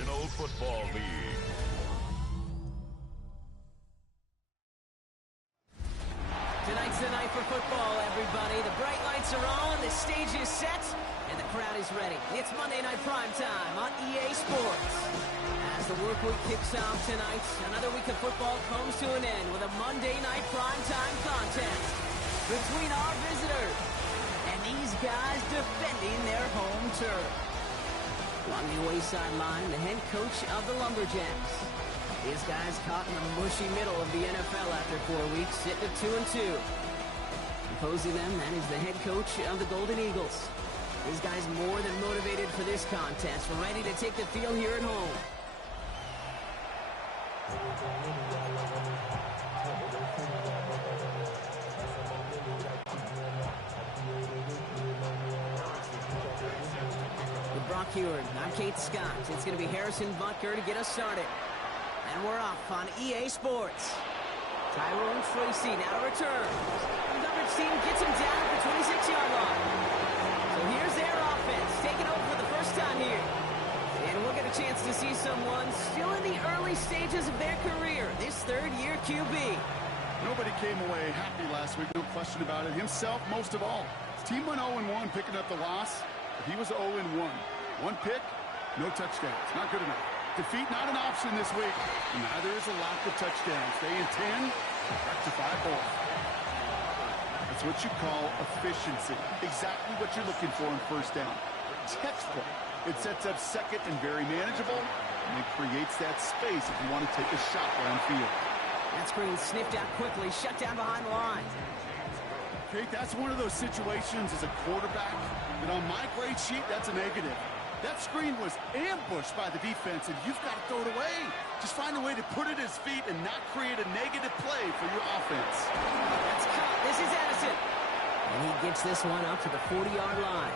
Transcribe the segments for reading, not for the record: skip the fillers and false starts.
National Football League. Tonight's the night for football, everybody. The bright lights are on, the stage is set, and the crowd is ready. It's Monday Night Primetime on EA Sports. As the work week kicks off tonight, another week of football comes to an end with a Monday Night Primetime contest between our visitors and these guys defending their home turf. On the away sideline, the head coach of the Lumberjacks. These guys caught in the mushy middle of the NFL after 4 weeks, sitting at 2-2. Opposing them, that is the head coach of the Golden Eagles. These guys more than motivated for this contest, ready to take the field here at home. With Brock Heward, I'm Kate Scott. It's going to be Harrison Butker to get us started. And we're off on EA Sports. Tyrone Tracy now returns. The coverage team gets him down at the 26-yard line. So here's their offense, taking over for the first time here. And we'll get a chance to see someone still in the early stages of their career, this third-year QB. Nobody came away happy last week, no question about it. Himself, most of all. His team went 0-1, picking up the loss, but he was 0-1. One pick, no touchdowns. Not good enough. Defeat not an option this week, and neither is a lack of touchdowns. They intend to rectify both. That's what you call efficiency. Exactly what you're looking for in first down. Textbook. It sets up second and very manageable, and it creates that space if you want to take a shot downfield. That screen sniffed out quickly, shut down behind the line. Kate, that's one of those situations as a quarterback that on my grade sheet, that's a negative. That screen was ambushed by the defense, and you've got to throw it away. Just find a way to put it at his feet and not create a negative play for your offense. That's cut. This is Edison. And he gets this one up to the 40-yard line.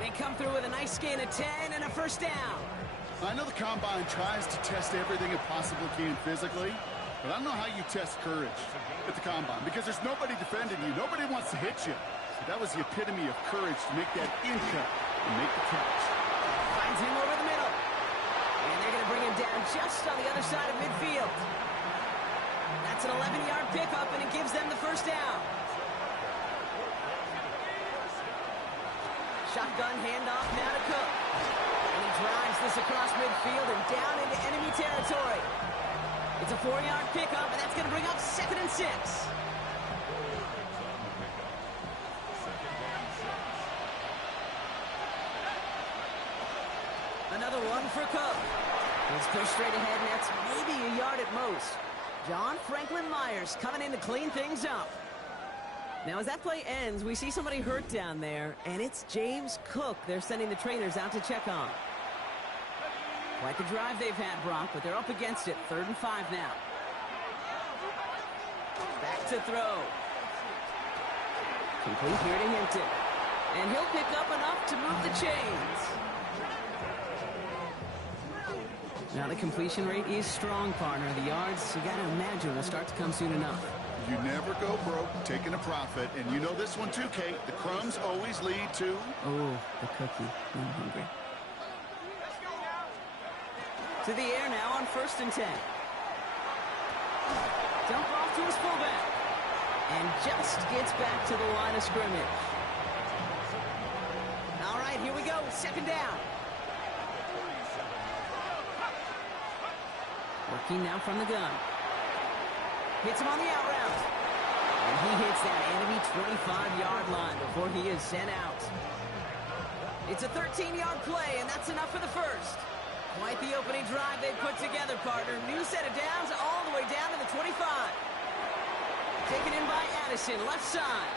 They come through with a nice gain of 10 and a first down. I know the Combine tries to test everything it possibly can physically, but I don't know how you test courage at the Combine because there's nobody defending you. Nobody wants to hit you. But that was the epitome of courage to make that in cut and make the catch. Finds him over the middle. And they're going to bring him down just on the other side of midfield. That's an 11-yard pickup, and it gives them the first down. Shotgun handoff now to Cook. And he drives this across midfield and down into enemy territory. It's a 4-yard pickup, and that's going to bring up 2nd and 6. Another one for Cook. He's pushed straight ahead, and that's maybe a yard at most. John Franklin Myers coming in to clean things up. Now, as that play ends, we see somebody hurt down there, and it's James Cook they're sending the trainers out to check on. Quite the drive they've had, Brock, but they're up against it. 3rd and 5 now. Back to throw. Complete here to Hinton. And he'll pick up enough to move the chains. Now the completion rate is strong, partner. The yards, you got to imagine, will start to come soon enough. You never go broke taking a profit, and you know this one too, Kate. The crumbs always lead to... Oh, the cookie. I'm hungry. To the air now on 1st and 10. Dump off to his fullback. And just gets back to the line of scrimmage. All right, here we go. 2nd down. Working now from the gun. Hits him on the out route. And he hits that enemy 25-yard line before he is sent out. It's a 13-yard play, and that's enough for the first. Quite the opening drive they put together, partner. New set of downs all the way down to the 25. Taken in by Addison, left side.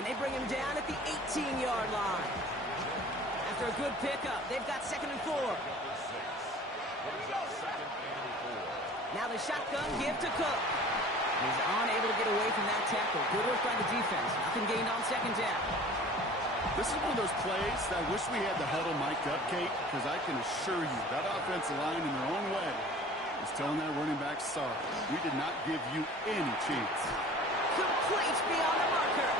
And they bring him down at the 18-yard line. After a good pickup, they've got 2nd and 4. Now the shotgun give to Cook. He's unable to get away from that tackle. Good work by the defense. Nothing gained on 2nd down. This is one of those plays that I wish we had the huddle mic'd up, Kate, because I can assure you that offensive line in their own way is telling that running back, sorry, we did not give you any chance. Complete beyond the marker.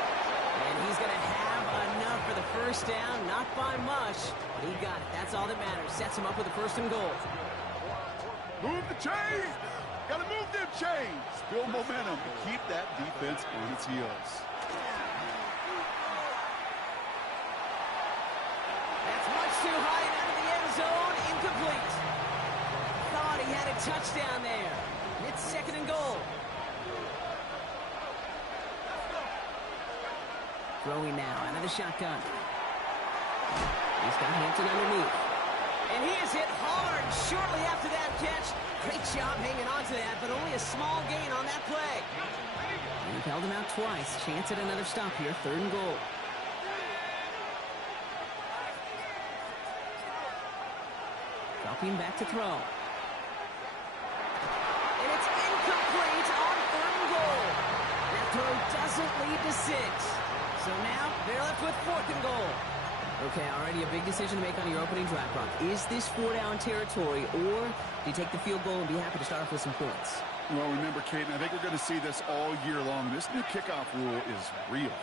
And he's going to have enough for the first down, not by much, but he got it. That's all that matters. Sets him up with a 1st and goal. Move the chains! Gotta move them chains! Build momentum to keep that defense on its heels. That's much too high and out of the end zone. Incomplete. Thought he had a touchdown there. It's 2nd and goal. Throwing now out of the shotgun. He's got Hampton underneath. And he is hit hard shortly after that catch. Great job hanging on to that, but only a small gain on that play. And he held him out twice. Chance at another stop here. 3rd and goal. Dropping back to throw. And it's incomplete on 3rd and goal. That throw doesn't lead to 6. So now they're left with 4th and goal. Okay, already a big decision to make on your opening drive, Brock. Is this 4-down territory, or do you take the field goal and be happy to start off with some points? Well, remember, Kate, I think we're going to see this all year long. This new kickoff rule is real.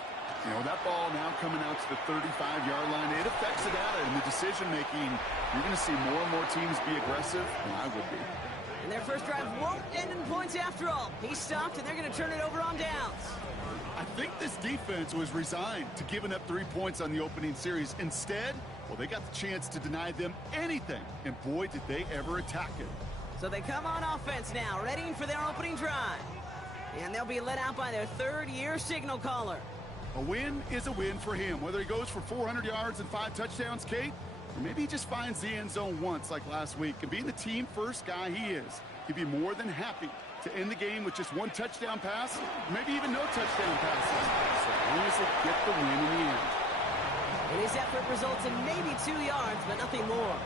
You know, that ball now coming out to the 35-yard line, it affects the data and the decision-making. You're going to see more and more teams be aggressive, and I would be. And their first drive won't end in points after all. He stopped, and they're going to turn it over on downs. I think this defense was resigned to giving up 3 points on the opening series. Instead, well, they got the chance to deny them anything, and boy, did they ever attack it. So they come on offense now, readying for their opening drive. And they'll be led out by their 3rd-year signal caller. A win is a win for him, whether he goes for 400 yards and 5 touchdowns, Kate, or maybe he just finds the end zone once like last week. And being the team-first guy he is, he'd be more than happy to end the game with just 1 touchdown pass, maybe even no touchdown passes, so long as they get the win in the end. And his effort results in maybe 2 yards, but nothing more.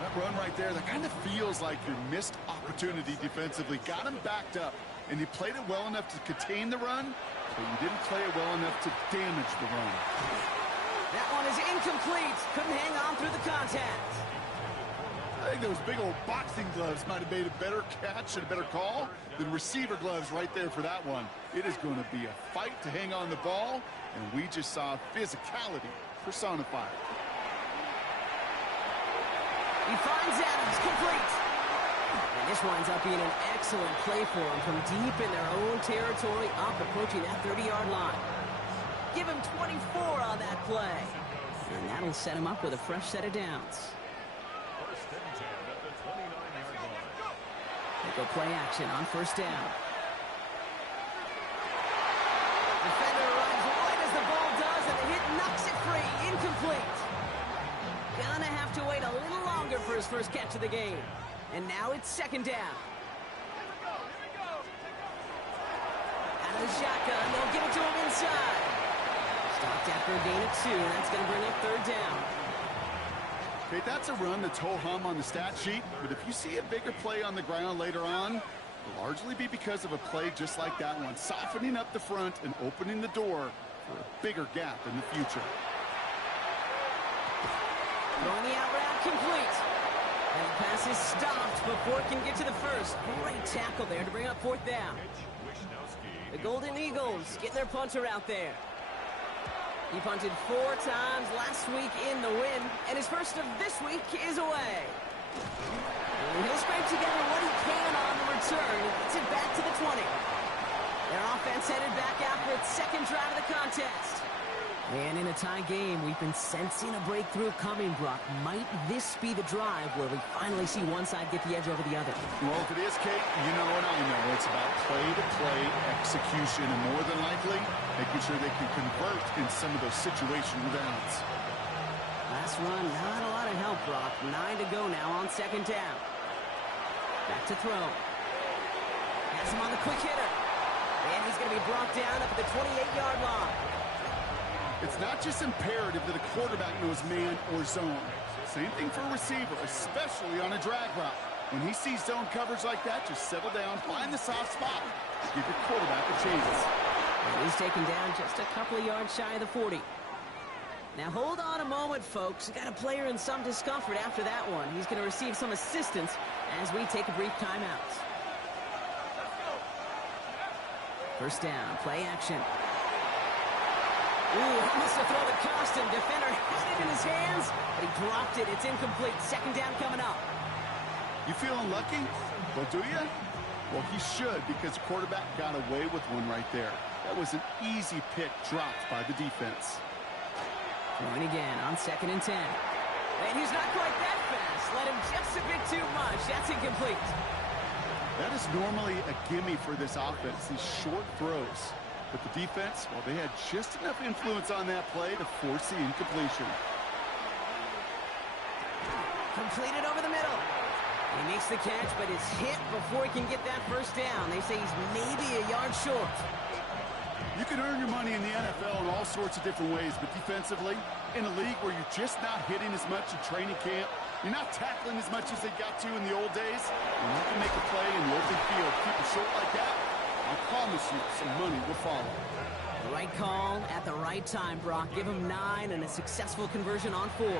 That run right there, that kind of feels like your missed opportunity defensively. Got him backed up, and you played it well enough to contain the run, but you didn't play it well enough to damage the run. That one is incomplete. Couldn't hang on through the contact. I think those big old boxing gloves might have made a better catch and a better call than receiver gloves right there for that one. It is going to be a fight to hang on the ball, and we just saw physicality personified. He finds Adams, complete. And this winds up being an excellent play for him from deep in their own territory, up approaching that 30-yard line. Give him 24 on that play. And that'll set him up with a fresh set of downs. They go play action on 1st down. Defender arrives right as the ball does, and the hit knocks it free. Incomplete. Gonna have to wait a little longer for his first catch of the game. And now it's 2nd down. Out of the shotgun, they'll give it to him inside. Stopped after a gain of 2, and that's going to bring up 3rd down. Okay, that's a run that's ho-hum on the stat sheet, but if you see a bigger play on the ground later on, it'll largely be because of a play just like that one, softening up the front and opening the door for a bigger gap in the future. Throwing the out route, complete. And the pass is stopped before it can get to the first. Great tackle there to bring up 4th down. The Golden Eagles getting their punter out there. He punted 4 times last week in the win, and his first of this week is away. And he'll scrape together what he can on the return and gets it back to the 20. Their offense headed back out for its 2nd drive of the contest. And in a tie game, we've been sensing a breakthrough coming, Brock. Might this be the drive where we finally see one side get the edge over the other? Well, if it is, Kate, you know and I know it's about play-to-play execution, and more than likely, making sure they can convert in some of those situational downs. Last run, not a lot of help, Brock. 9 to go now on 2nd down. Back to throw. Has him on the quick hitter. And he's going to be brought down up at the 28-yard line. It's not just imperative that a quarterback knows man or zone. Same thing for a receiver, especially on a drag route. When he sees zone coverage like that, just settle down, find the soft spot, give your quarterback a chance. And he's taken down just a couple of yards shy of the 40. Now hold on a moment, folks. We've got a player in some discomfort after that one. He's going to receive some assistance as we take a brief timeout. 1st down, play action. Ooh, almost to throw the custom. Defender had it in his hands, but he dropped it. It's incomplete. Second down coming up. You feeling lucky? Well, do you? Well, he should, because the quarterback got away with one right there. That was an easy pick dropped by the defense. Throwing again on 2nd and 10. And he's not quite that fast. Let him just a bit too much. That's incomplete. That is normally a gimme for this offense, these short throws. But the defense, well, they had just enough influence on that play to force the incompletion. Completed over the middle. He makes the catch, but is hit before he can get that first down. They say he's maybe a yard short. You can earn your money in the NFL in all sorts of different ways, but defensively, in a league where you're just not hitting as much in training camp, you're not tackling as much as they got to in the old days, when you can make a play in the open field, keep it short like that, I promise you some money will follow. The right call at the right time, Brock. Give him 9 and a successful conversion on 4.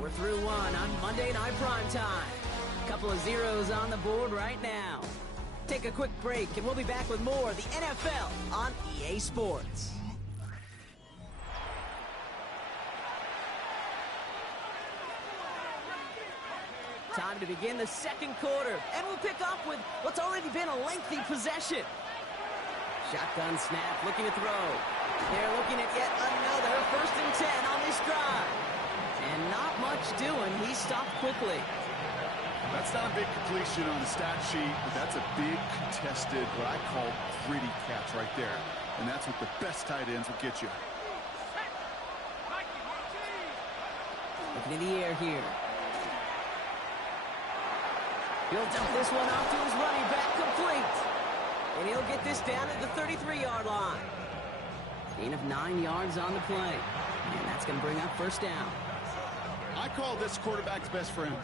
We're through 1 on Monday Night Primetime. Couple of zeros on the board right now. Take a quick break, and we'll be back with more of the NFL on EA Sports. Time to begin the second quarter, and we'll pick up with what's already been a lengthy possession. Shotgun snap, looking to throw. They're looking at yet another 1st and 10 on this drive. And not much doing. He stopped quickly. That's not a big completion on the stat sheet, but that's a big contested, what I call gritty catch right there. And that's what the best tight ends will get you. Looking in the air here. He'll dump this one off to his running back, complete. And he'll get this down at the 33-yard line. Gain of 9 yards on the play. And that's going to bring up first down. I call this quarterback's best friend.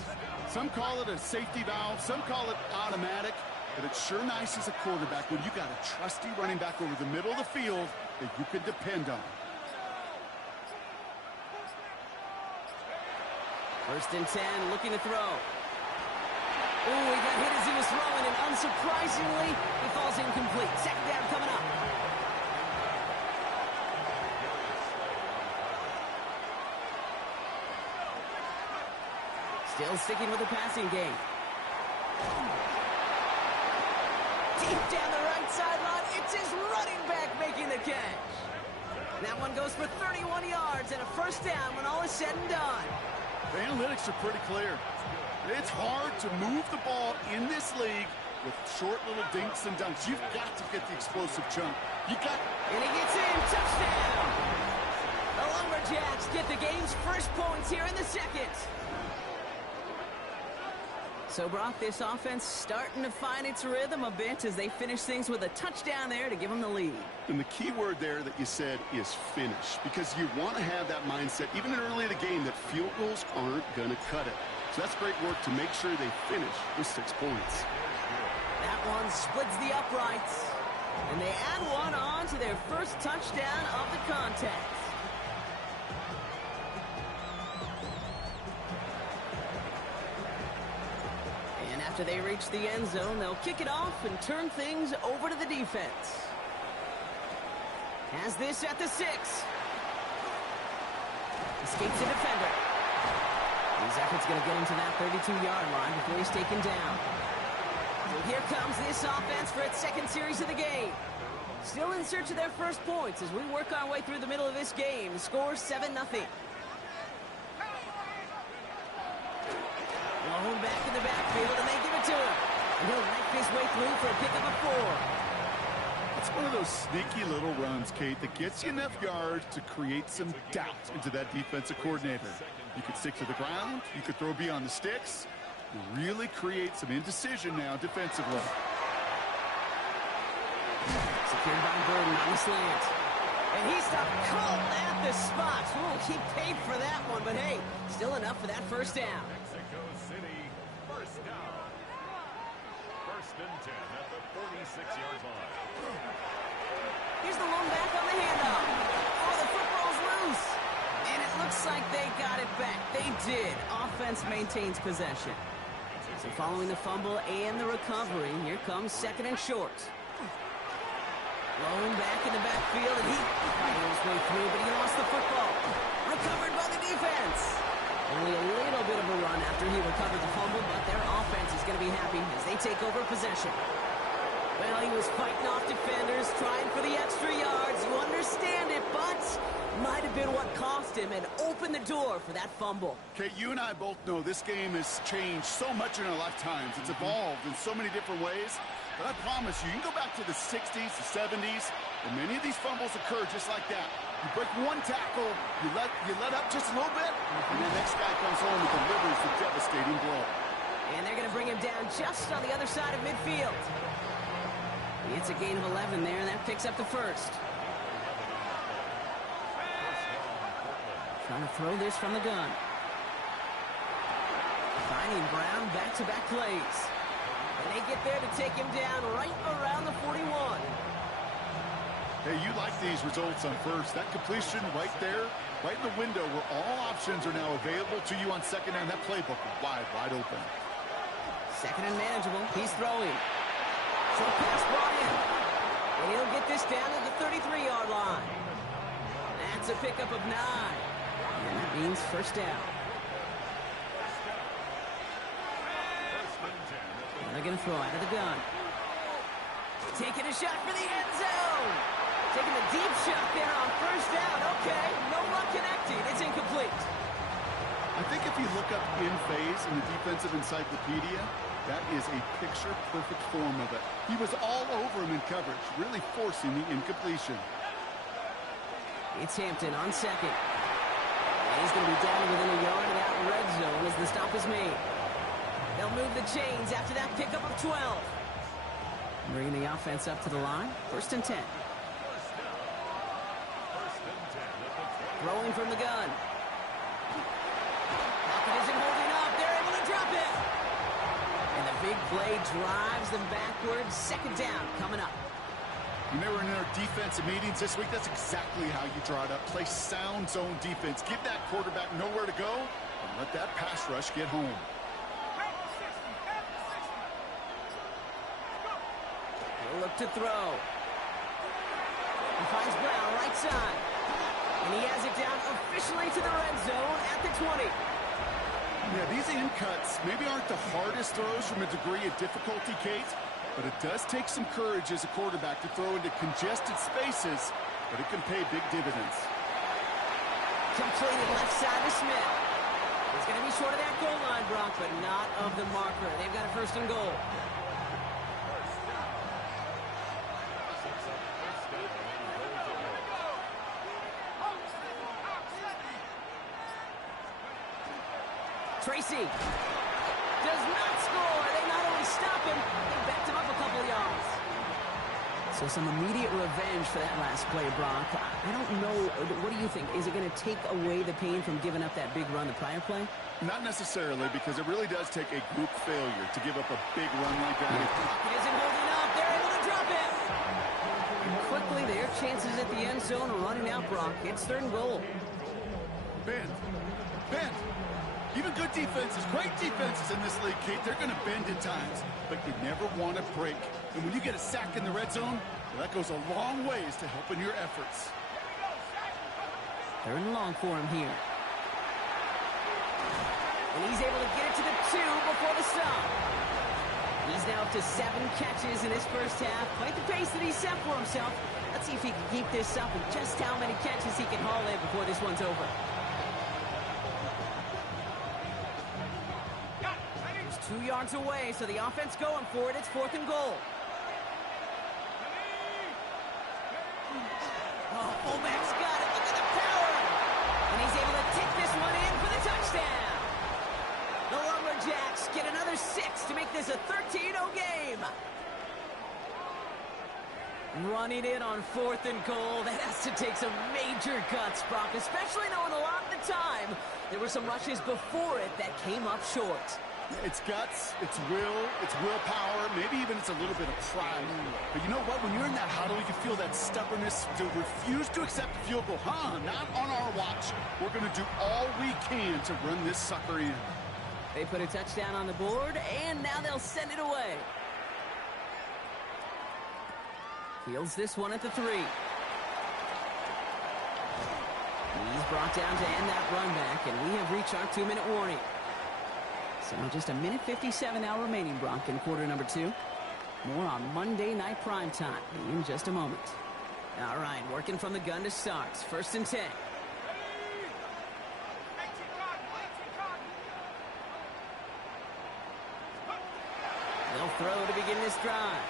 Some call it a safety valve, some call it automatic, but it's sure nice as a quarterback when you got a trusty running back over the middle of the field that you can depend on. 1st and 10, looking to throw. Ooh, he got hit as he was throwing, and unsurprisingly, he falls incomplete. Second down coming up. Still sticking with the passing game. Deep down the right sideline, it's his running back making the catch. That one goes for 31 yards and a first down when all is said and done. The analytics are pretty clear. It's hard to move the ball in this league with short little dinks and dunks. You've got to get the explosive chunk. And he gets in. Touchdown! The Lumberjacks get the game's first points here in the second. So, Brock, this offense starting to find its rhythm a bit as they finish things with a touchdown there to give them the lead. And the key word there that you said is finish, because you want to have that mindset, even early in the game, that field goals aren't going to cut it. So that's great work to make sure they finish with 6 points. That one splits the uprights, and they add one on to their first touchdown of the contest. And after they reach the end zone, they'll kick it off and turn things over to the defense. Has this at the 6. Escapes the defender. His effort's going to get him to that 32-yard line before he's taken down. So here comes this offense for its second series of the game. Still in search of their first points as we work our way through the middle of this game. The score 7-0. Blown back in the backfield, and they give it to him. And he'll knife his way through for a pickup of 4. It's one of those sneaky little runs, Kate, that gets you enough yards to create some doubt into that defensive coordinator. You could stick to the ground. You could throw beyond the sticks. You really create some indecision now defensively. Secured by Burden on the slant. And he stopped cold at the spot. Ooh, he paid for that one, but hey, still enough for that first down. Mexico City, first down. 1st and 10 at the 46-yard line. Here's the lone back on the handoff. Oh, the football's loose. And it looks like they got it back. They did. Offense maintains possession. So following the fumble and the recovery, here comes second and short. Blown back in the backfield, and he fighting his way through, but he lost the football. Recovered by the defense. Only a little bit of a run after he recovered the fumble, but their offense is going to be happy as they take over possession. Well, he was fighting off defenders, trying for the extra yards. You understand it, but might have been what cost him and opened the door for that fumble. Okay, you and I both know this game has changed so much in our lifetimes. It's evolved in so many different ways. But I promise you, you can go back to the 60s, the 70s, and many of these fumbles occur just like that. You break one tackle, you let up just a little bit, and the next guy comes home and delivers the devastating blow. And they're going to bring him down just on the other side of midfield. It's a gain of 11 there, and that picks up the first. Trying to throw this from the gun. Finding Brown back-to-back plays. And they get there to take him down right around the 41. Hey, you like these results on first. That completion right there, right in the window where all options are now available to you on second down. That playbook is wide open. Second and manageable. He's throwing. Short pass brought in. And he'll get this down at the 33-yard line. That's a pickup of 9. And that means first down. And they're going to throw out of the gun. Taking a shot for the end zone. Taking a deep shot there on first down. Okay, no one connecting. It's incomplete. I think if you look up in phase in the defensive encyclopedia, that is a picture-perfect form of it. He was all over him in coverage, really forcing the incompletion. It's Hampton on second. And he's going to be down within a yard of that red zone as the stop is made. They'll move the chains after that pickup of 12. Bringing the offense up to the line. First and 10. Throwing from the gun. Pocket isn't holding up. They're able to drop it. And the big play drives them backwards. Second down coming up. When they were in their defensive meetings this week, that's exactly how you draw it up. Play sound zone defense. Give that quarterback nowhere to go and let that pass rush get home. He'll look to throw. He finds Brown right side. And he has it down officially to the red zone at the 20. Yeah, these in cuts maybe aren't the hardest throws from a degree of difficulty, Kate, but it does take some courage as a quarterback to throw into congested spaces, but it can pay big dividends. Completed left side to Smith. He's going to be short of that goal line, Brock, but not of the marker. They've got a first and goal. Tracy does not score. They not only stop him, they backed him up a couple of yards. So some immediate revenge for that last play, Brock. I don't know. What do you think? Is it going to take away the pain from giving up that big run the prior play? Not necessarily, because it really does take a group failure to give up a big run like that. Pocket isn't holding up. They're able to drop it. And quickly, their chances at the end zone are running out, Brock. It's third and goal. Bend. Even good defenses, great defenses in this league, Kate, they're going to bend at times, but you never want to break. And when you get a sack in the red zone, well, that goes a long ways to helping your efforts. Third and long for him here. And he's able to get it to the 2 before the stop. He's now up to 7 catches in his first half. Quite the pace that he set for himself. Let's see if he can keep this up and just how many catches he can haul in before this one's over. 2 yards away, so the offense going for it. It's fourth and goal. Oh, fullback's got it. Look at the power. And he's able to take this one in for the touchdown. The Lumberjacks get another 6 to make this a 13-0 game. Running in on fourth and goal. That has to take some major guts, Brock, especially knowing a lot of the time there were some rushes before it that came up short. It's guts, it's will, it's willpower, maybe even it's a little bit of pride. But you know what? When you're in that huddle, you can feel that stubbornness to refuse to accept the field goal. Not on our watch. We're going to do all we can to run this sucker in. They put a touchdown on the board, and now they'll send it away. Fields this one at the 3. He's brought down to end that run back, and we have reached our 2-minute warning. So just a minute 57 now remaining, Bronk, in quarter number 2. More on Monday Night Primetime in just a moment. All right, working from the gun to start. 1st and 10. They'll throw to begin this drive.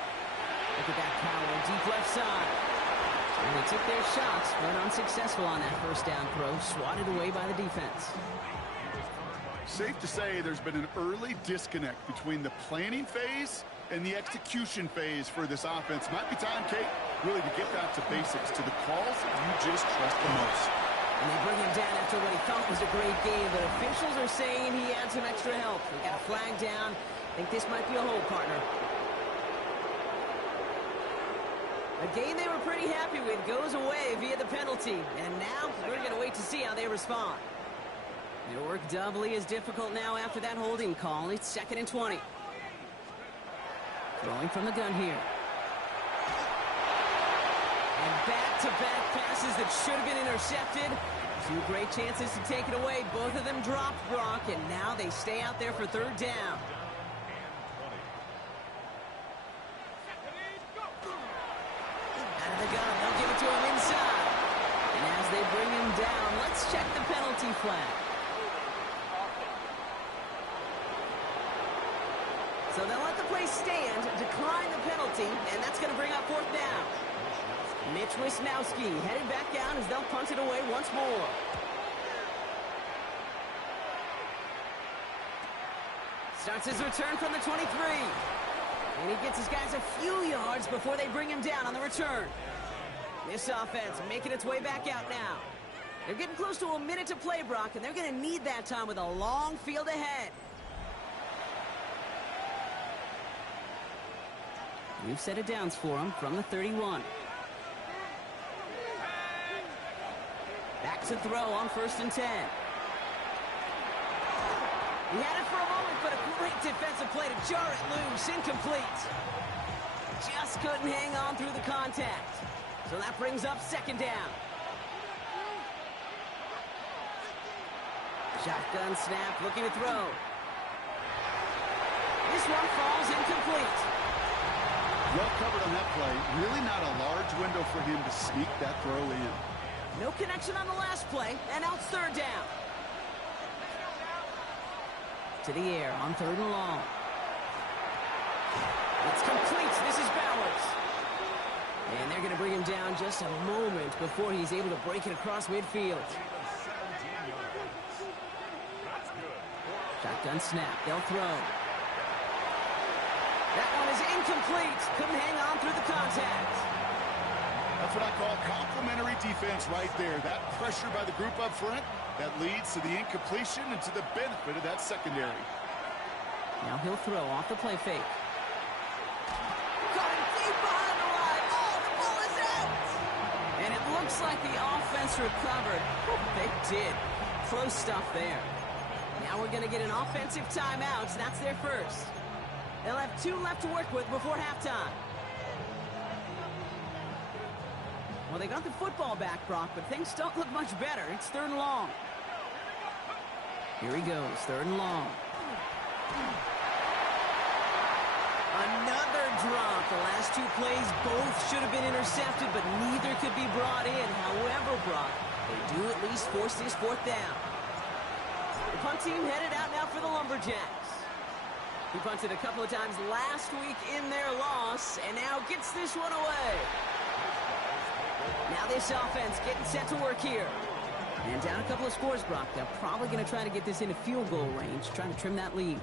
Look at that power, deep left side. And they took their shots, but unsuccessful on that 1st down throw, swatted away by the defense. Safe to say there's been an early disconnect between the planning phase and the execution phase for this offense. Might be time, Kate, really to get back to basics, to the calls you just trust the most. And they bring him down after what he thought was a great game, but officials are saying he had some extra help. They got a flag down. I think this might be a hold, partner. A game they were pretty happy with goes away via the penalty. And now we're going to wait to see how they respond. Their work doubly as difficult now after that holding call. It's 2nd and 20. Throwing from the gun here. And back-to-back passes that should have been intercepted. 2 great chances to take it away. Both of them dropped, Brock, and now they stay out there for 3rd down. Out of the gun, they'll give it to him inside. And as they bring him down, let's check the penalty flag. So they'll let the play stand, decline the penalty, and that's going to bring up 4th down. Mitch Wisnowski headed back down as they'll punt it away once more. Starts his return from the 23. And he gets his guys a few yards before they bring him down on the return. This offense making its way back out now. They're getting close to a minute to play, Brock, and they're going to need that time with a long field ahead. We've set it downs for him from the 31. Back to throw on 1st and 10. He had it for a moment, but a great defensive play to jar it loose. Incomplete. Just couldn't hang on through the contact. So that brings up 2nd down. Shotgun snap, looking to throw. This one falls incomplete. Well covered on that play. Really not a large window for him to sneak that throw in. No connection on the last play, and now it's 3rd down. To the air on 3rd and long. It's complete. This is Bowers. And they're going to bring him down just a moment before he's able to break it across midfield. Shotgun snap. They'll throw. That one is incomplete. Couldn't hang on through the contact. That's what I call complimentary defense right there. That pressure by the group up front, that leads to the incompletion and to the benefit of that secondary. Now he'll throw off the play fake. Coming deep behind the line. Oh, the ball is out! And it looks like the offense recovered. Oh, they did. Close stuff there. Now we're going to get an offensive timeout. That's their first. They'll have 2 left to work with before halftime. Well, they got the football back, Brock, but things don't look much better. It's 3rd and long. Here he goes, 3rd and long. Another drop. The last 2 plays both should have been intercepted, but neither could be brought in. However, Brock, they do at least force this 4th down. The punt team headed out now for the Lumberjacks. He punted a couple of times last week in their loss, and now gets this one away. Now this offense getting set to work here. And down a couple of scores, Brock. They're probably going to try to get this into field goal range, trying to trim that lead.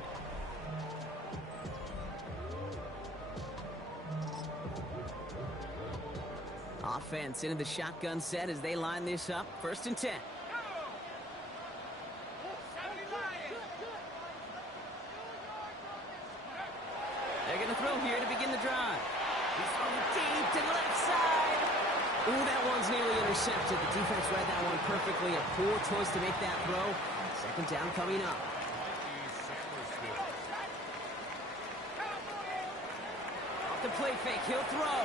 Offense into the shotgun set as they line this up. 1st and 10. Ooh, that one's nearly intercepted. The defense read that one perfectly. A poor choice to make that throw. Second down coming up. Off the play fake, he'll throw.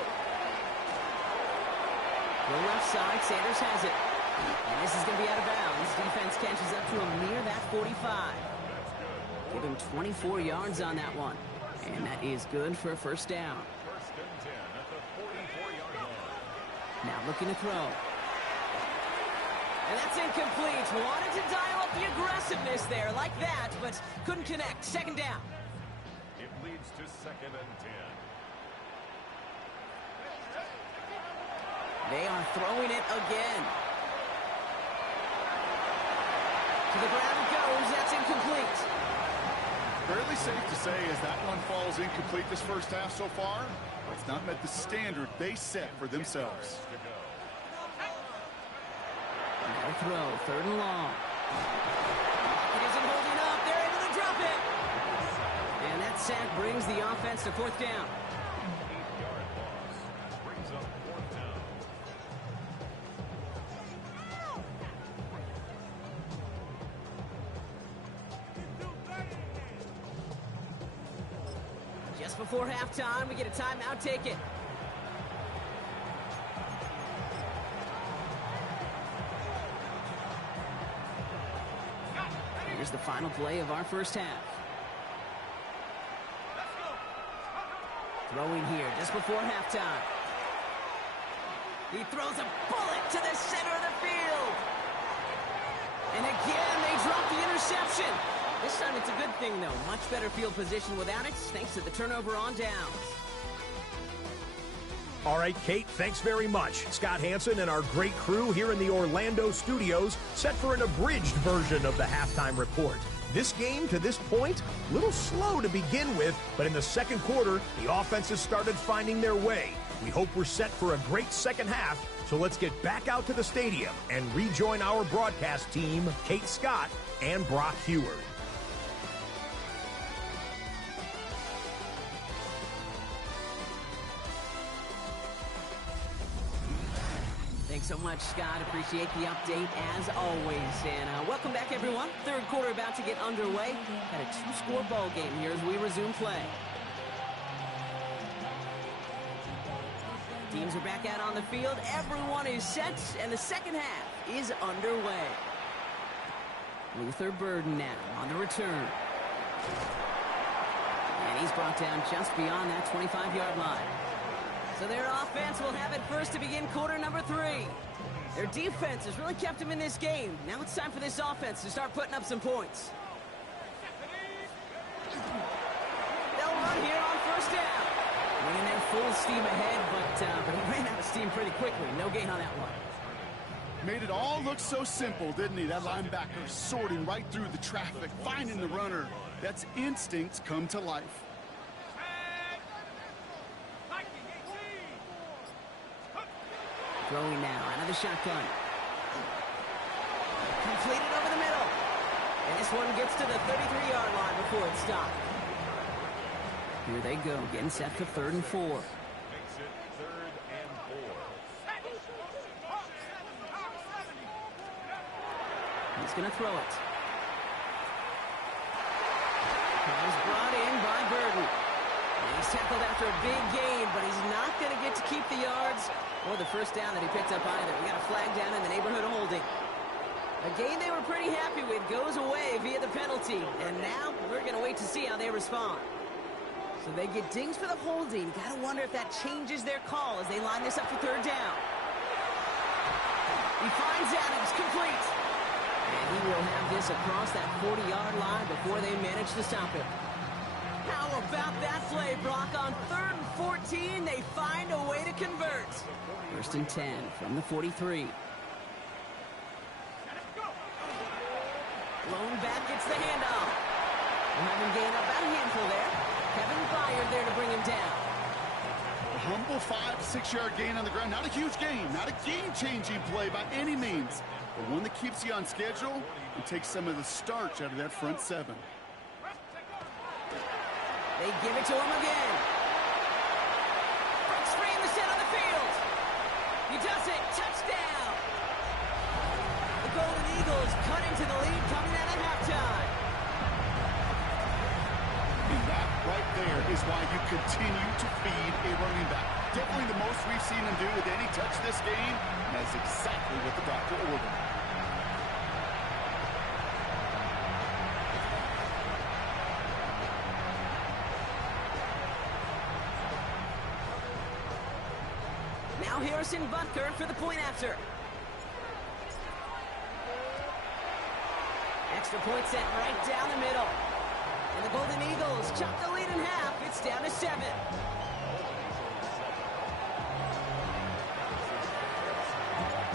Go left side, Sanders has it. And this is going to be out of bounds. Defense catches up to him near that 45. Give him 24 yards on that one. And that is good for a first down. First and 10 at the 44-yard line. Now looking to throw. And that's incomplete. Wanted to dial up the aggressiveness there like that, but couldn't connect. Second down. It leads to second and 10. They are throwing it again. To the ground it goes. That's incomplete. Fairly safe to say as that one falls incomplete this first half so far, it's not met the standard they set for themselves. Now throw, third and long. It isn't holding up. They're able to drop it. And that sack brings the offense to fourth down. 8-yard loss brings up fourth down. Just before halftime, we get a timeout. Take it. Here's the final play of our first half. Throwing here just before halftime. He throws a bullet to the center of the field. And again, they drop the interception. This time it's a good thing, though. Much better field position without it, thanks to the turnover on downs. All right, Kate, thanks very much. Scott Hansen and our great crew here in the Orlando studios set for an abridged version of the halftime report. This game, to this point, a little slow to begin with, but in the second quarter, the offenses started finding their way. We hope we're set for a great second half, so let's get back out to the stadium and rejoin our broadcast team, Kate Scott and Brock Heward. Thanks so much, Scott. Appreciate the update as always. And welcome back, everyone. Third quarter about to get underway. Got a two-score ball game here as we resume play. Teams are back out on the field. Everyone is set, and the second half is underway. Luther Burden now on the return. And he's brought down just beyond that 25-yard line. So their offense will have it first to begin quarter number 3. Their defense has really kept them in this game. Now it's time for this offense to start putting up some points. They'll run here on first down. Running there full steam ahead, but he ran out of steam pretty quickly. No gain on that one. Made it all look so simple, didn't he? That linebacker sorting right through the traffic, finding the runner. That's instincts come to life. Throwing now out of the shotgun. Completed over the middle. And this one gets to the 33-yard line before it's stopped. Here they go, getting set for 3rd and 4. Makes it 3rd and 4. He's going to throw it. He's brought in by Burden. And he's tackled after a big gain, but he's not going to get to keep the yards or the first down that he picked up either. We got a flag down in the neighborhood of holding. A gain they were pretty happy with goes away via the penalty. And now we're going to wait to see how they respond. So they get dinged for the holding. Got to wonder if that changes their call as they line this up for 3rd down. He finds Adams, complete. And he will have this across that 40-yard line before they manage to stop it. How about that play, Brock? On 3rd and 14, they find a way to convert. 1st and 10 from the 43. Lone back gets the handoff. We'll have him gain up about a handful there. Kevin Byard there to bring him down. A humble 5-6-yard gain on the ground. Not a huge gain, not a game-changing play by any means, but one that keeps you on schedule and takes some of the starch out of that front 7. They give it to him again. Breaks free in the center of the field. He does it. Touchdown. The Golden Eagles cut into the lead coming out of halftime. And that right there is why you continue to feed a running back. Definitely the most we've seen him do with any touch this game. And that's exactly what the doctor ordered. Now Harrison Butker for the point after. Extra point set right down the middle. And the Golden Eagles chop the lead in half. It's down to 7.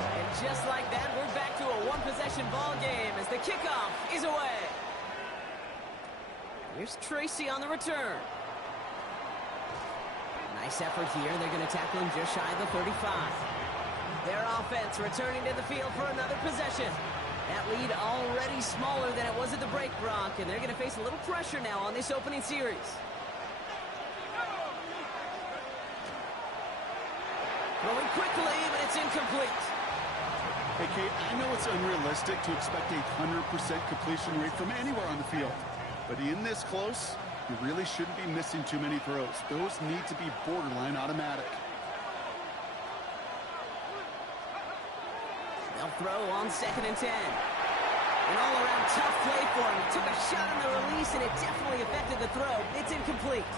And just like that, we're back to a one-possession ball game as the kickoff is away. Here's Tracy on the return. Nice effort here. They're going to tackle him just shy of the 35. Their offense returning to the field for another possession. That lead already smaller than it was at the break, Brock, and they're going to face a little pressure now on this opening series. Throwing quickly, but it's incomplete. Hey, Kate, I know it's unrealistic to expect a 100% completion rate from anywhere on the field. But in this close, you really shouldn't be missing too many throws. Those need to be borderline automatic. They'll throw on 2nd and 10. An all-around tough play for him. He took a shot on the release, and it definitely affected the throw. It's incomplete.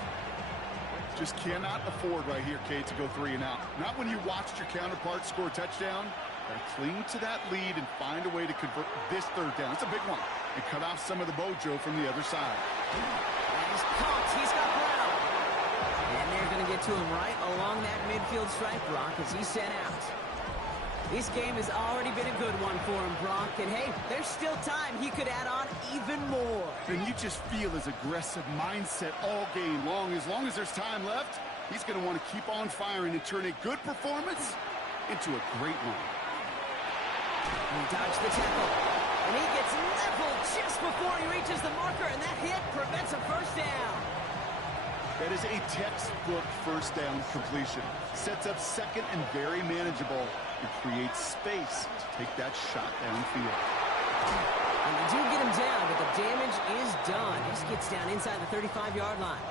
Just cannot afford right here, Kate, to go 3 and out. Not when you watched your counterpart score a touchdown. Gotta cling to that lead and find a way to convert this 3rd down. It's a big one. And cut off some of the mojo from the other side. And he's caught. He's got Brown. And they're going to get to him right along that midfield stripe, Brock, as he's sent out. This game has already been a good one for him, Brock. And, hey, there's still time. He could add on even more. And you just feel his aggressive mindset all game long. As long as there's time left, he's going to want to keep on firing and turn a good performance into a great one. He dodged the tackle. And he gets leveled just before he reaches the marker. And that hit prevents a first down. That is a textbook first down completion. Sets up 2nd and very manageable. And creates space to take that shot downfield. And they do get him down, but the damage is done. He just gets down inside the 35-yard line.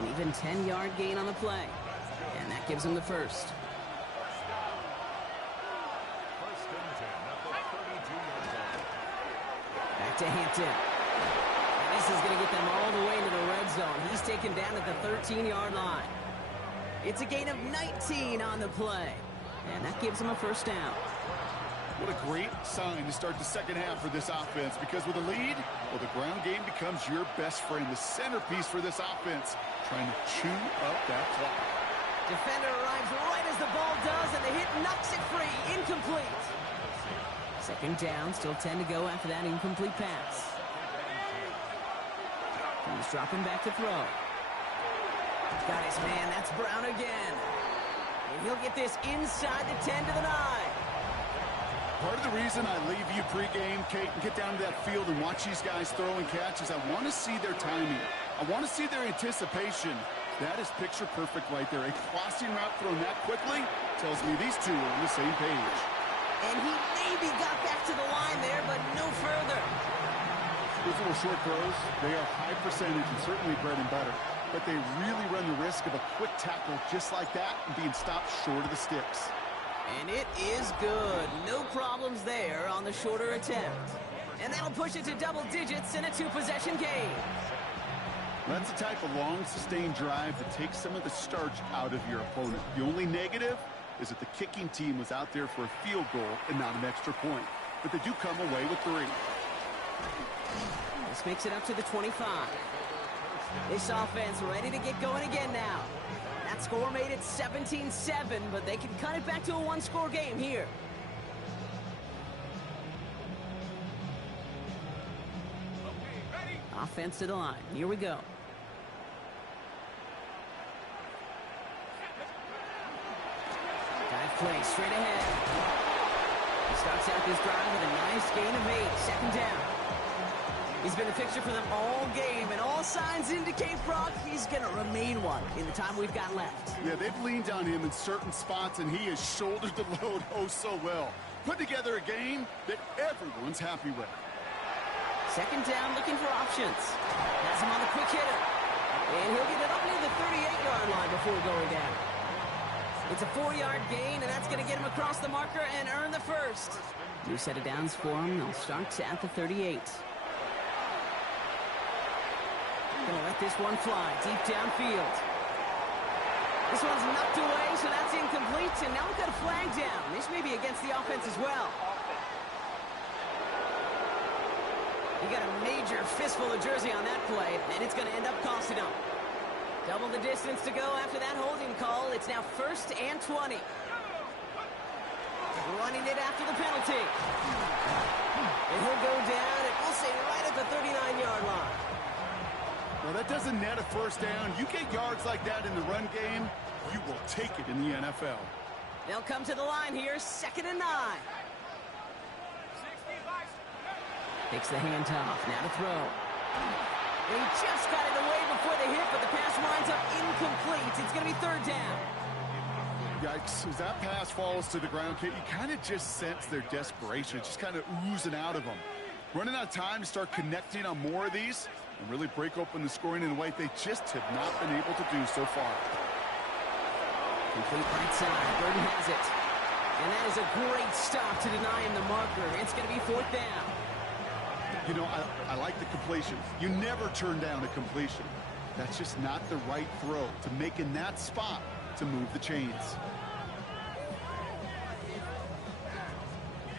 An even 10-yard gain on the play. And that gives him the first. Back to Hampton. And this is going to get them all the way into the red zone. He's taken down at the 13-yard line. It's a gain of 19 on the play. And that gives him a first down. What a great sign to start the 2nd half for this offense, because with a lead, well, the ground game becomes your best friend, the centerpiece for this offense, trying to chew up that clock. Defender arrives right as the ball does, and the hit knocks it free. Incomplete. 2nd down, still 10 to go after that incomplete pass. He's dropping back to throw. Got his man, that's Brown again. And he'll get this inside the 10 to the 9. Part of the reason I leave you pregame, Kate, and get down to that field and watch these guys throw and catch is I want to see their timing. I want to see their anticipation. That is picture perfect right there. A crossing route thrown that quickly tells me these two are on the same page. And he maybe got back to the line there, but no further. Those little short throws, they are high percentage and certainly bread and butter. But they really run the risk of a quick tackle just like that and being stopped short of the sticks. And it is good. No problems there on the shorter attempt. And that'll push it to double digits in a 2-possession game. That's the type of long, sustained drive that takes some of the starch out of your opponent. The only negative is that the kicking team was out there for a field goal and not an extra point. But they do come away with 3. This makes it up to the 25. This offense ready to get going again now. That score made it 17-7, but they can cut it back to a 1-score game here. Offense to the line. Here we go. Dive play straight ahead. He starts out this drive with a nice gain of 8. 2nd down. He's been a fixture for them all game, and all signs indicate, Brock, he's going to remain one in the time we've got left. Yeah, they've leaned on him in certain spots, and he has shouldered the load oh so well. Put together a game that everyone's happy with. Second down, looking for options. Has him on the quick hitter. And he'll get it up near the 38-yard line before going down. It's a 4-yard gain, and that's going to get him across the marker and earn the first. New set of downs for him. They'll start at the 38. Gonna let this one fly deep downfield. This one's knocked away, so that's incomplete, and now we've got a flag down. This may be against the offense as well. You got a major fistful of jersey on that play, and it's gonna end up costing him. Double the distance to go after that holding call. It's now 1st and 20. Running it after the penalty. And he'll go down, and we'll say right at the 39-yard line. Well, that doesn't net a first down. You get yards like that in the run game, you will take it in the NFL. They'll come to the line here, 2nd and 9. Takes the handoff, now to throw. He just got it away before the hit, but the pass winds up incomplete. It's going to be 3rd down. Yikes, as that pass falls to the ground, Kate, you kind of just sense their desperation. It's just kind of oozing out of them. Running out of time to start connecting on more of these and really break open the scoring in a way they just have not been able to do so far. Complete right side. Burton has it. And that is a great stop to deny him the marker. It's going to be 4th down. You know, I like the completion. You never turn down a completion. That's just not the right throw to make in that spot to move the chains.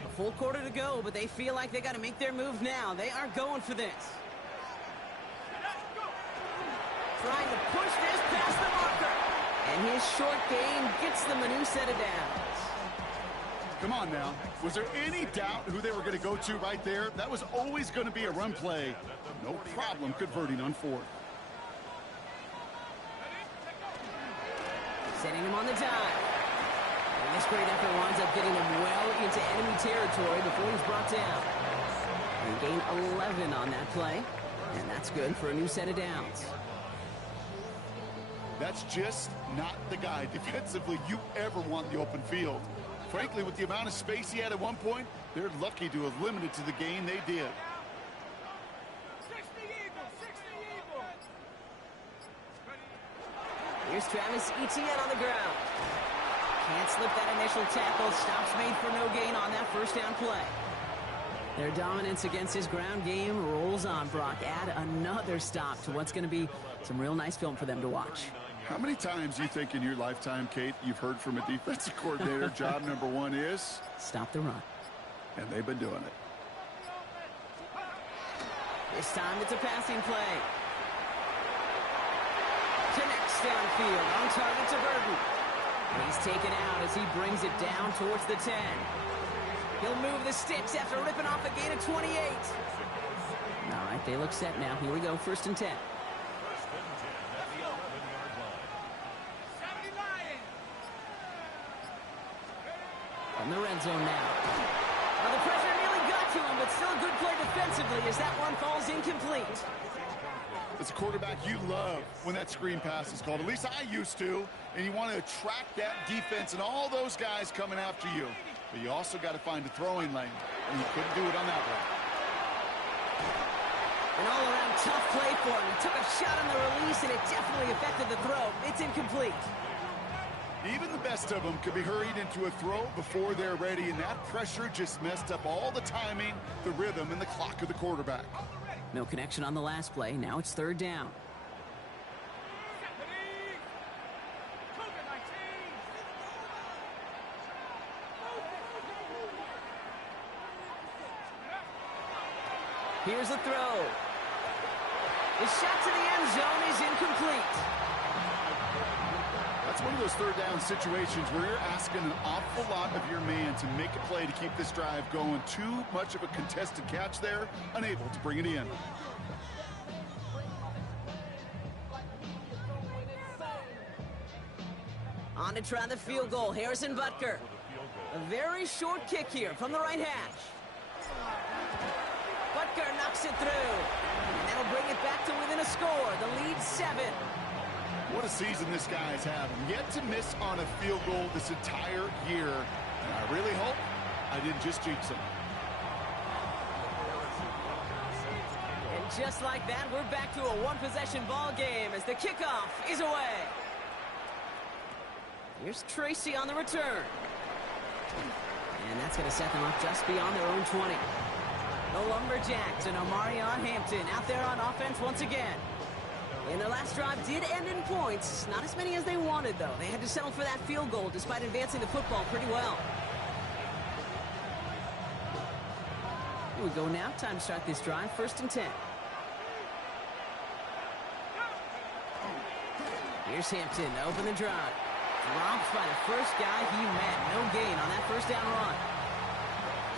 A full quarter to go, but they feel like they got to make their move now. They are going for this. Trying to push this past the marker. And his short gain gets them a new set of downs. Come on now. Was there any doubt who they were going to go to right there? That was always going to be a run play. No problem converting on 4th. Setting him on the dive. And this great effort winds up getting him well into enemy territory before he's brought down. He gained 11 on that play. And that's good for a new set of downs. That's just not the guy defensively you ever want the open field. Frankly, with the amount of space he had at one point, they're lucky to have limited to the gain they did. Here's Travis Etienne on the ground. Can't slip that initial tackle. Stops made for no gain on that 1st down play. Their dominance against his ground game rolls on, Brock. Add another stop to what's going to be some real nice film for them to watch. How many times do you think in your lifetime, Kate, you've heard from a defensive coordinator, job number 1 is? Stop the run. And they've been doing it. This time it's a passing play. Connects downfield, on target to Burton. And he's taken out as he brings it down towards the 10. He'll move the sticks after ripping off a gain of 28. All right, they look set now. Here we go, 1st and 10. From the red zone now. Well, the pressure nearly got to him, but still a good play defensively as that one falls incomplete. As a quarterback, you love when that screen pass is called. At least I used to. And you want to attract that defense and all those guys coming after you. But you also got to find a throwing lane. And he couldn't do it on that one. An all-around tough play for him. He took a shot on the release, and it definitely affected the throw. It's incomplete. Even the best of them could be hurried into a throw before they're ready, and that pressure just messed up all the timing, the rhythm, and the clock of the quarterback. No connection on the last play. Now it's 3rd down. Here's the throw. The shot to the end zone is incomplete. That's one of those 3rd down situations where you're asking an awful lot of your man to make a play to keep this drive going. Too much of a contested catch there, unable to bring it in. On to try the field goal, Harrison Butker. A very short kick here from the right hash. Butker kicker knocks it through. And that'll bring it back to within a score. The lead 7. What a season this guy is having. Yet to miss on a field goal this entire year. And I really hope I didn't just jinx him. And just like that, we're back to a one-possession ball game as the kickoff is away. Here's Tracy on the return. And that's going to set them up just beyond their own 20. The Lumberjacks and Omarion Hampton out there on offense once again. And their last drive did end in points. Not as many as they wanted, though. They had to settle for that field goal despite advancing the football pretty well. Here we go now. Time to start this drive. 1st and 10. Here's Hampton to open the drive. Dropped by the first guy he met. No gain on that first down run.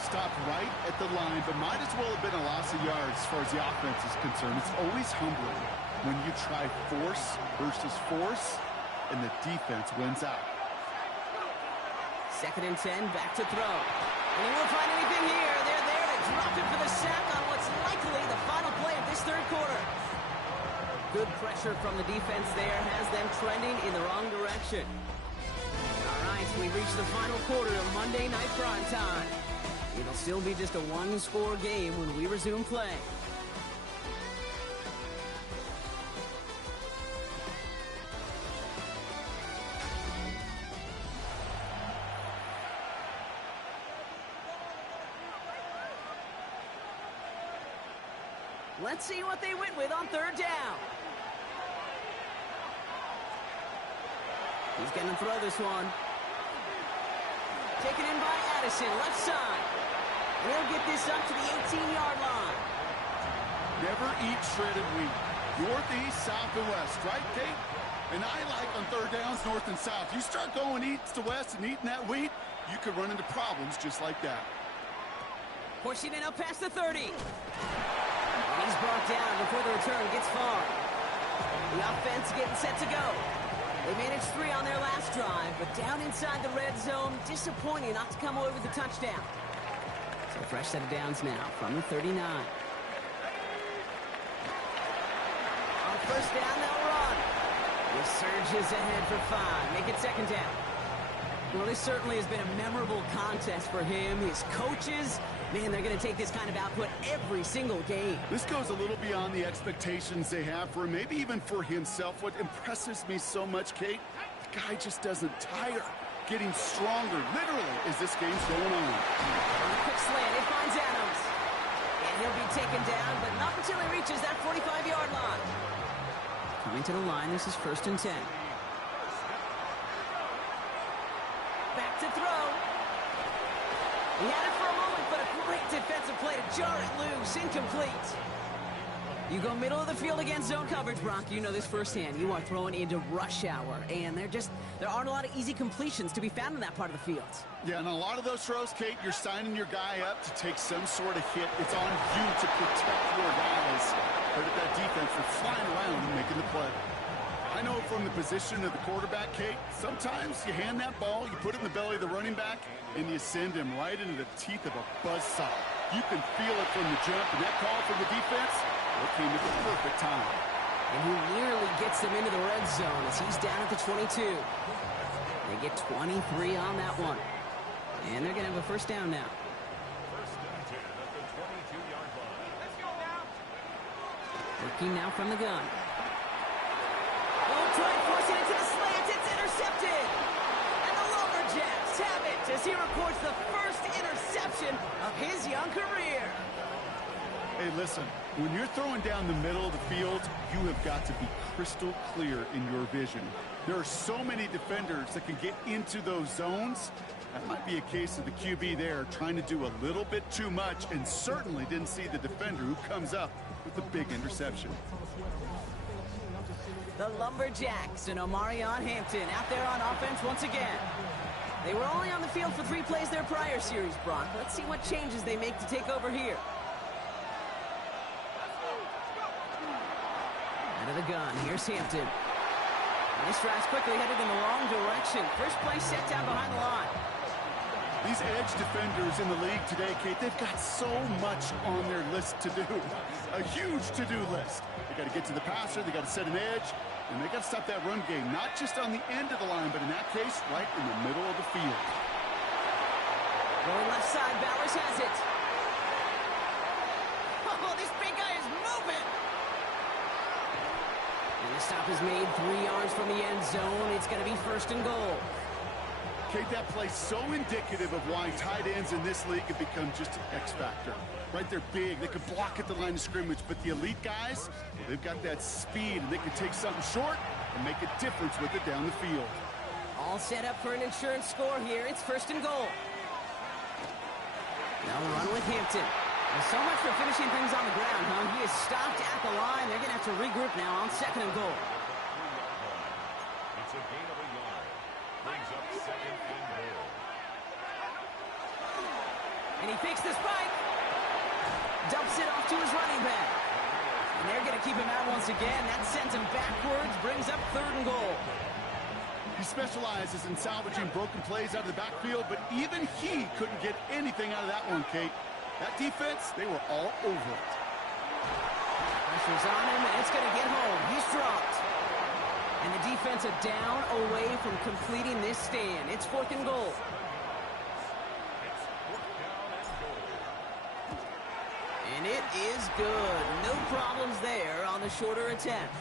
Stopped right at the line, but might as well have been a loss of yards as far as the offense is concerned. It's always humbling when you try force versus force, and the defense wins out. 2nd and 10, back to throw. And he won't find anything here. They're there to drop it for the sack on what's likely the final play of this 3rd quarter. Good pressure from the defense there has them trending in the wrong direction. All right, we reach the final quarter of Monday Night Prime Time. It'll still be just a one-score game when we resume play. Let's see what they went with on 3rd down. He's going to throw this one. Taken in by Addison, left side. And he'll get this up to the 18-yard line. Never eat shredded wheat. Northeast, south, and west, right, Kate? And I like on 3rd downs, north and south. You start going east to west and eating that wheat, you could run into problems just like that. Pushing it up past the 30. And he's brought down before the return gets far. The offense getting set to go. They managed 3 on their last drive, but down inside the red zone, disappointing not to come away with a touchdown. So a fresh set of downs now from the 39. On 1st down, they'll run. He surges ahead for 5. Make it 2nd down. Well, this certainly has been a memorable contest for him. His coaches, man, they're going to take this kind of output every single game. This goes a little beyond the expectations they have for him, maybe even for himself. What impresses me so much, Kate, the guy just doesn't tire. Getting stronger, literally, as this game's going on. On a quick slant, it finds Adams. And he'll be taken down, but not until he reaches that 45-yard line. Coming to the line, this is 1st and 10. Back to throw. He had it for a moment, but a great defensive play to jar it loose. Incomplete. You go middle of the field against zone coverage, Brock. You know this firsthand. You are throwing into rush hour, and there aren't a lot of easy completions to be found in that part of the field. Yeah, and a lot of those throws, Kate, you're signing your guy up to take some sort of hit. It's on you to protect your guys. Credit that defense for flying around and making the play. I know from the position of the quarterback, Kate, sometimes you hand that ball, you put it in the belly of the running back, and you send him right into the teeth of a buzzsaw. You can feel it from the jump, and that call from the defense, it came at the perfect time. And he nearly gets them into the red zone as he's down at the 22. They get 23 on that one. And they're going to have a 1st down now. 1st and 10 at the 22-yard line. Let's go now. Working now from the gun. Try forcing it to the slant. It's intercepted. And the Lumberjacks have it as he records the first interception of his young career. Hey, listen, when you're throwing down the middle of the field, you have got to be crystal clear in your vision. There are so many defenders that can get into those zones. That might be a case of the QB there trying to do a little bit too much and certainly didn't see the defender who comes up with the big interception. The Lumberjacks and Omarion Hampton out there on offense once again. They were only on the field for 3 plays their prior series, Brock. Let's see what changes they make to take over here. Out of the gun, here's Hampton. And this drive's quickly headed in the wrong direction. First play set down behind the line. These edge defenders in the league today, Kate, they've got so much on their list to do. A huge to-do list. They got to get to the passer, they got to set an edge, and they got to stop that run game, not just on the end of the line, but in that case, right in the middle of the field. Going left side, Bowers has it. Oh, this big guy is moving. And the stop is made 3 yards from the end zone. It's going to be 1st and goal. Kate, that play's so indicative of why tight ends in this league have become just an X factor. Right, they're big, they can block at the line of scrimmage, but the elite guys, well, they've got that speed, and they can take something short and make a difference with it down the field. All set up for an insurance score here. It's 1st and goal. Now run with Hampton. Well, so much for finishing things on the ground, huh? He is stopped at the line. They're going to have to regroup now on 2nd and goal. It's a gain of a yard. Brings up 2nd and goal. And he fakes the spike. Dumps it off to his running back. And they're going to keep him out once again. That sends him backwards, brings up 3rd and goal. He specializes in salvaging broken plays out of the backfield, but even he couldn't get anything out of that one, Kate. That defense, they were all over it. Pressure's on him, and it's going to get home. He's dropped. And the defense are down away from completing this stand. It's 4th and goal. And it is good. No problems there on the shorter attempt.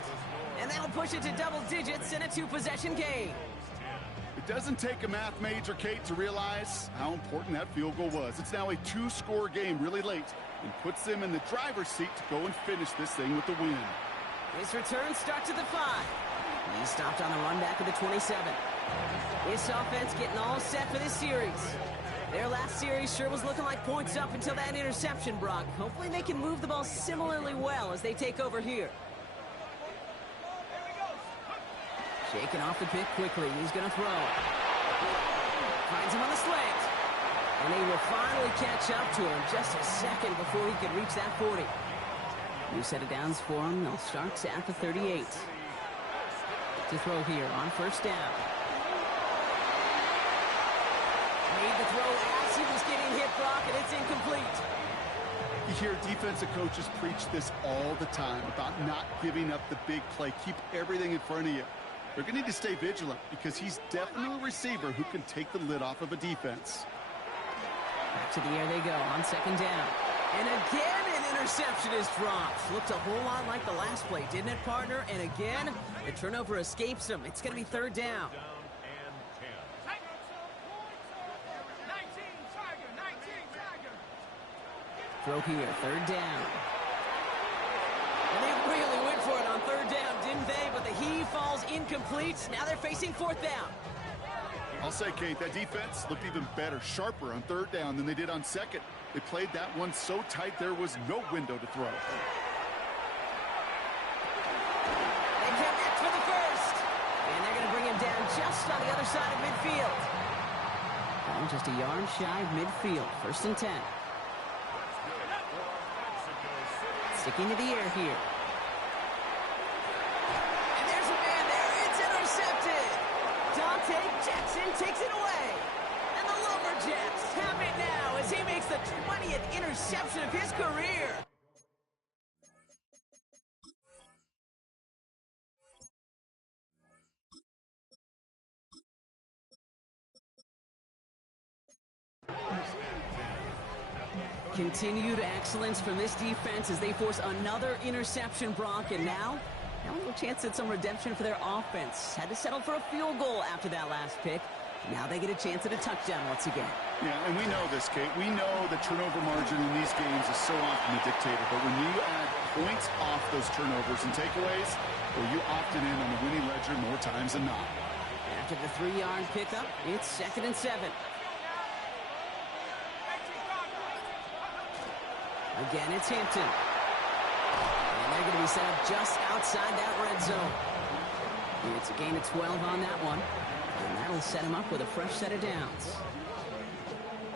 And that'll push it to double digits in a 2-possession game. It doesn't take a math major, Kate, to realize how important that field goal was. It's now a 2-score game really late and puts them in the driver's seat to go and finish this thing with the win. His return starts at the 5. He's stopped on the run back of the 27. This offense getting all set for this series. Their last series sure was looking like points up until that interception, Brock. Hopefully they can move the ball similarly well as they take over here. Shaking off the pick quickly. He's going to throw. Finds him on the slant. And he will finally catch up to him just a second before he could reach that 40. New set of downs for him. They'll start at the 38. To throw here on 1st down. Made the throw as he was getting hit, Brock, and it's incomplete. You hear defensive coaches preach this all the time about not giving up the big play. Keep everything in front of you. They're going to need to stay vigilant because he's definitely a receiver who can take the lid off of a defense. Back to the air they go on 2nd down. And again, an interception is dropped. Looked a whole lot like the last play, didn't it, partner? And again, the turnover escapes him. It's going to be 3rd down. Throw here, 3rd down. And they really went for it on 3rd down, didn't they? But the heave falls incomplete. Now they're facing 4th down. I'll say, Kate, that defense looked even better, sharper on 3rd down than they did on 2nd. They played that one so tight there was no window to throw. They connect for the 1st. And they're going to bring him down just on the other side of midfield. Oh, just a yard shy of midfield. 1st and 10. Sticking to the air here. And there's a man there. It's intercepted. Dante Jackson takes it away. And the Lumberjacks have it now as he makes the 20th interception of his career. Continued excellence from this defense as they force another interception, Brock, and now a little chance at some redemption for their offense. Had to settle for a field goal after that last pick. Now they get a chance at a touchdown once again. Yeah, and we know this, Kate. We know the turnover margin in these games is so often a dictator, but when you add points off those turnovers and takeaways, well, you opted in on the winning ledger more times than not. After the 3-yard pickup, it's 2nd and 7. Again, it's Hampton. And they're going to be set up just outside that red zone. It's a gain of 12 on that one. And that'll set him up with a fresh set of downs.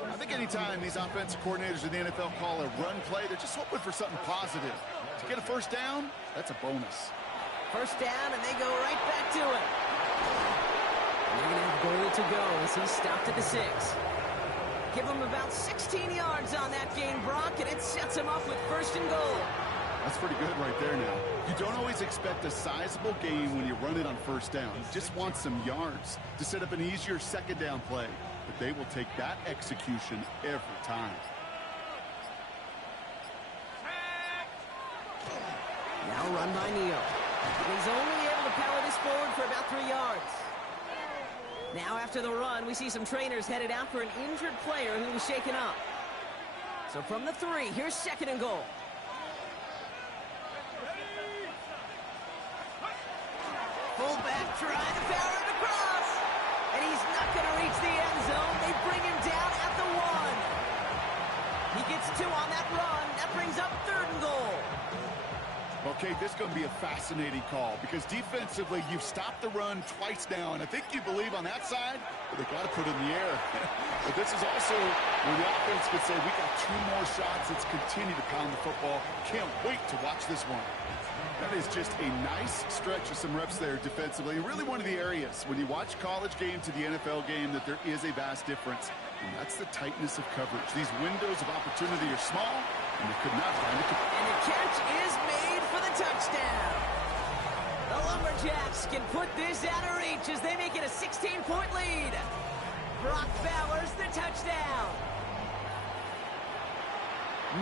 I think anytime these offensive coordinators in the NFL call a run play, they're just hoping for something positive. To get a 1st down, that's a bonus. 1st down, and they go right back to it. And they're going to have goal to go as he's stopped at the 6. give him about 16 yards on that gain, Brock, and it sets him up with 1st and goal. That's pretty good right there now. You don't always expect a sizable gain when you run it on 1st down. You just want some yards to set up an easier 2nd down play. But they will take that execution every time. Now run by Neal. He's only able to power this forward for about 3 yards. Now after the run, we see some trainers headed out for an injured player who was shaken up. So from the 3, here's 2nd and goal. Fullback trying to power it across. And he's not going to reach the end zone. They bring him down at the 1. He gets 2 on that run. That brings up 3rd and goal. Okay, this is going to be a fascinating call because defensively, you've stopped the run twice now, and I think you believe on that side, but they got to put it in the air. But this is also where the offense could say, we got 2 more shots. Let's continue to pound the football. Can't wait to watch this one. That is just a nice stretch of some reps there defensively. And really one of the areas when you watch college game to the NFL game that there is a vast difference. And that's the tightness of coverage. These windows of opportunity are small, and they could not find it. And the catch is made for the touchdown. The Lumberjacks can put this out of reach as they make it a 16-point lead. Brock Bowers the touchdown.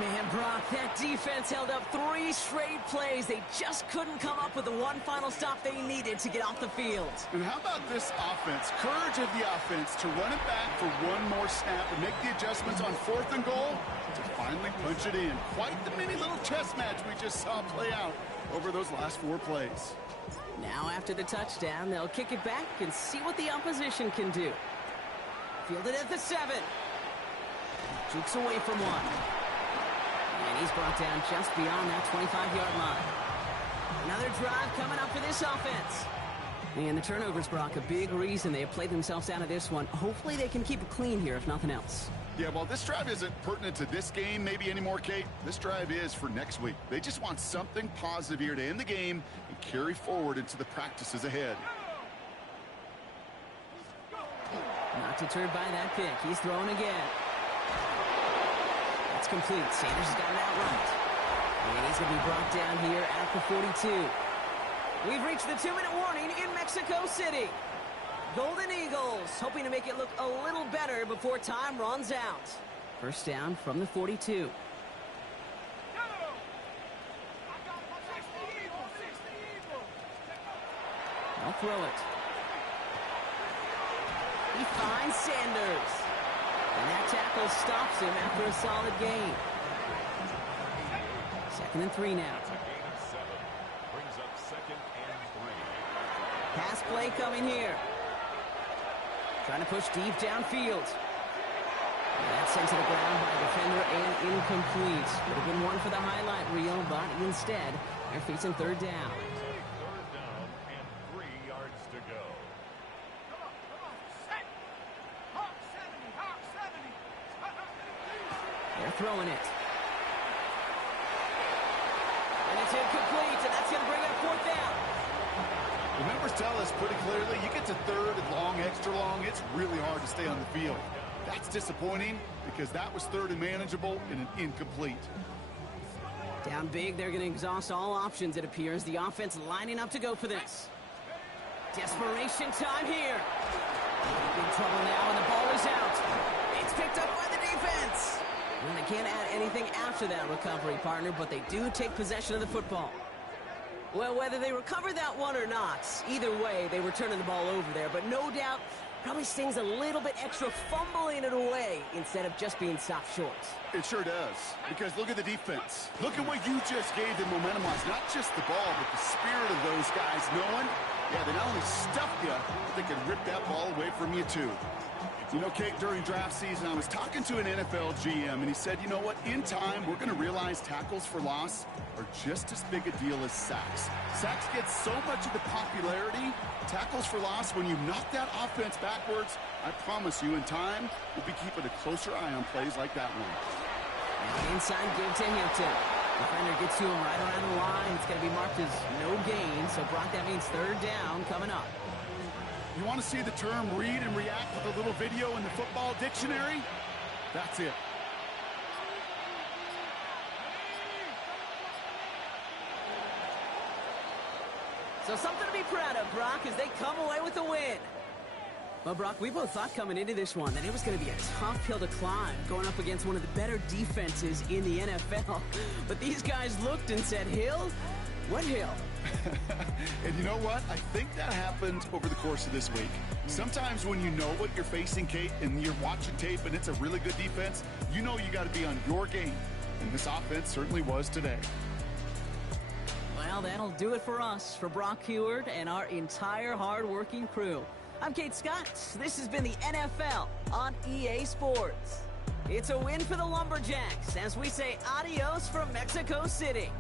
Man, Brock, that defense held up 3 straight plays. They just couldn't come up with the one final stop they needed to get off the field. And how about this offense? Courage of the offense to run it back for 1 more snap and make the adjustments on 4th and goal to finally punch it in. Quite the mini little chess match we just saw play out over those last 4 plays. Now after the touchdown, they'll kick it back and see what the opposition can do. Fielded at the 7. Jukes away from 1. And he's brought down just beyond that 25-yard line. Another drive coming up for this offense. And the turnovers, Brock, a big reason they have played themselves out of this one. Hopefully they can keep it clean here, if nothing else. Yeah, well, this drive isn't pertinent to this game maybe anymore, Kate. This drive is for next week. They just want something positive here to end the game and carry forward into the practices ahead. Not deterred by that pick. He's throwing again. That's complete. Sanders has got it out right. And he's going to be brought down here at the 42. We've reached the 2-minute warning in Mexico City. Golden Eagles hoping to make it look a little better before time runs out. 1st down from the 42. I'll throw it. He finds Sanders. And that tackle stops him after a solid gain. 2nd and 3 now. It's a gain of 7. Brings up 2nd and 3. Pass play coming here. Trying to push deep downfield. And that's sent to the ground by a defender and incomplete. Would have been one for the highlight reel, but instead, they're facing 3rd down. 3rd down and 3 yards to go. They're throwing it. And it's incomplete, and that's going to bring up 4th down. The members tell us pretty clearly, you get to 3rd and long, extra long, it's really hard to stay on the field. That's disappointing because that was 3rd and manageable and an incomplete. Down big, they're going to exhaust all options, it appears. The offense lining up to go for this. Desperation time here. In trouble now, and the ball is out. It's picked up by the defense. And they can't add anything after that recovery, partner, but they do take possession of the football. Well, whether they recover that one or not, either way, they were turning the ball over there. But no doubt, probably stings a little bit extra fumbling it away instead of just being stopped short. It sure does, because look at the defense. Look at what you just gave them momentum-wise. Not just the ball, but the spirit of those guys knowing, yeah, they not only stuffed you, but they could rip that ball away from you, too. You know, Kate, during draft season, I was talking to an NFL GM, and he said, you know what, in time, we're going to realize tackles for loss are just as big a deal as sacks. Sacks get so much of the popularity. Tackles for loss, when you knock that offense backwards, I promise you, in time, we'll be keeping a closer eye on plays like that one. Now inside give to Hilton. Defender gets to him right around the line. It's going to be marked as no gain, so Brock, that means 3rd down coming up. You want to see the term read and react with a little video in the football dictionary? That's it. So something to be proud of, Brock, as they come away with the win. Well, Brock, we both thought coming into this one that it was going to be a tough hill to climb, going up against one of the better defenses in the NFL. But these guys looked and said, hill? What hill? And you know what? I think that happened over the course of this week. Sometimes when you know what you're facing, Kate, and you're watching tape and it's a really good defense, you know you got to be on your game. And this offense certainly was today. Well, that'll do it for us, for Brock Heward and our entire hard-working crew. I'm Kate Scott. This has been the NFL on EA Sports. It's a win for the Lumberjacks as we say adios from Mexico City.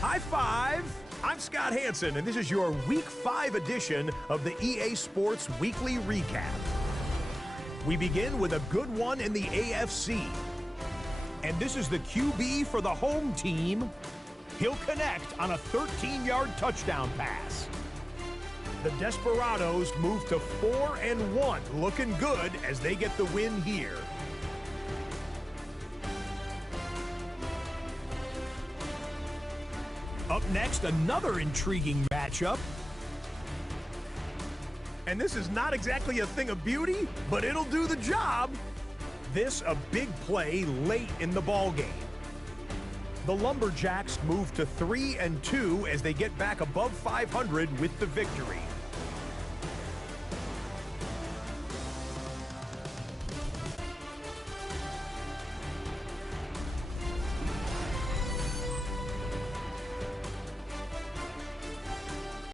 High five! I'm Scott Hanson, and this is your Week 5 edition of the EA Sports Weekly Recap. We begin with a good one in the AFC. And this is the QB for the home team. He'll connect on a 13-yard touchdown pass. The Desperados move to 4-1, looking good as they get the win here. Up next, another intriguing matchup. And this is not exactly a thing of beauty, but it'll do the job. This a big play late in the ballgame. The Lumberjacks move to 3-2 as they get back above 500 with the victory.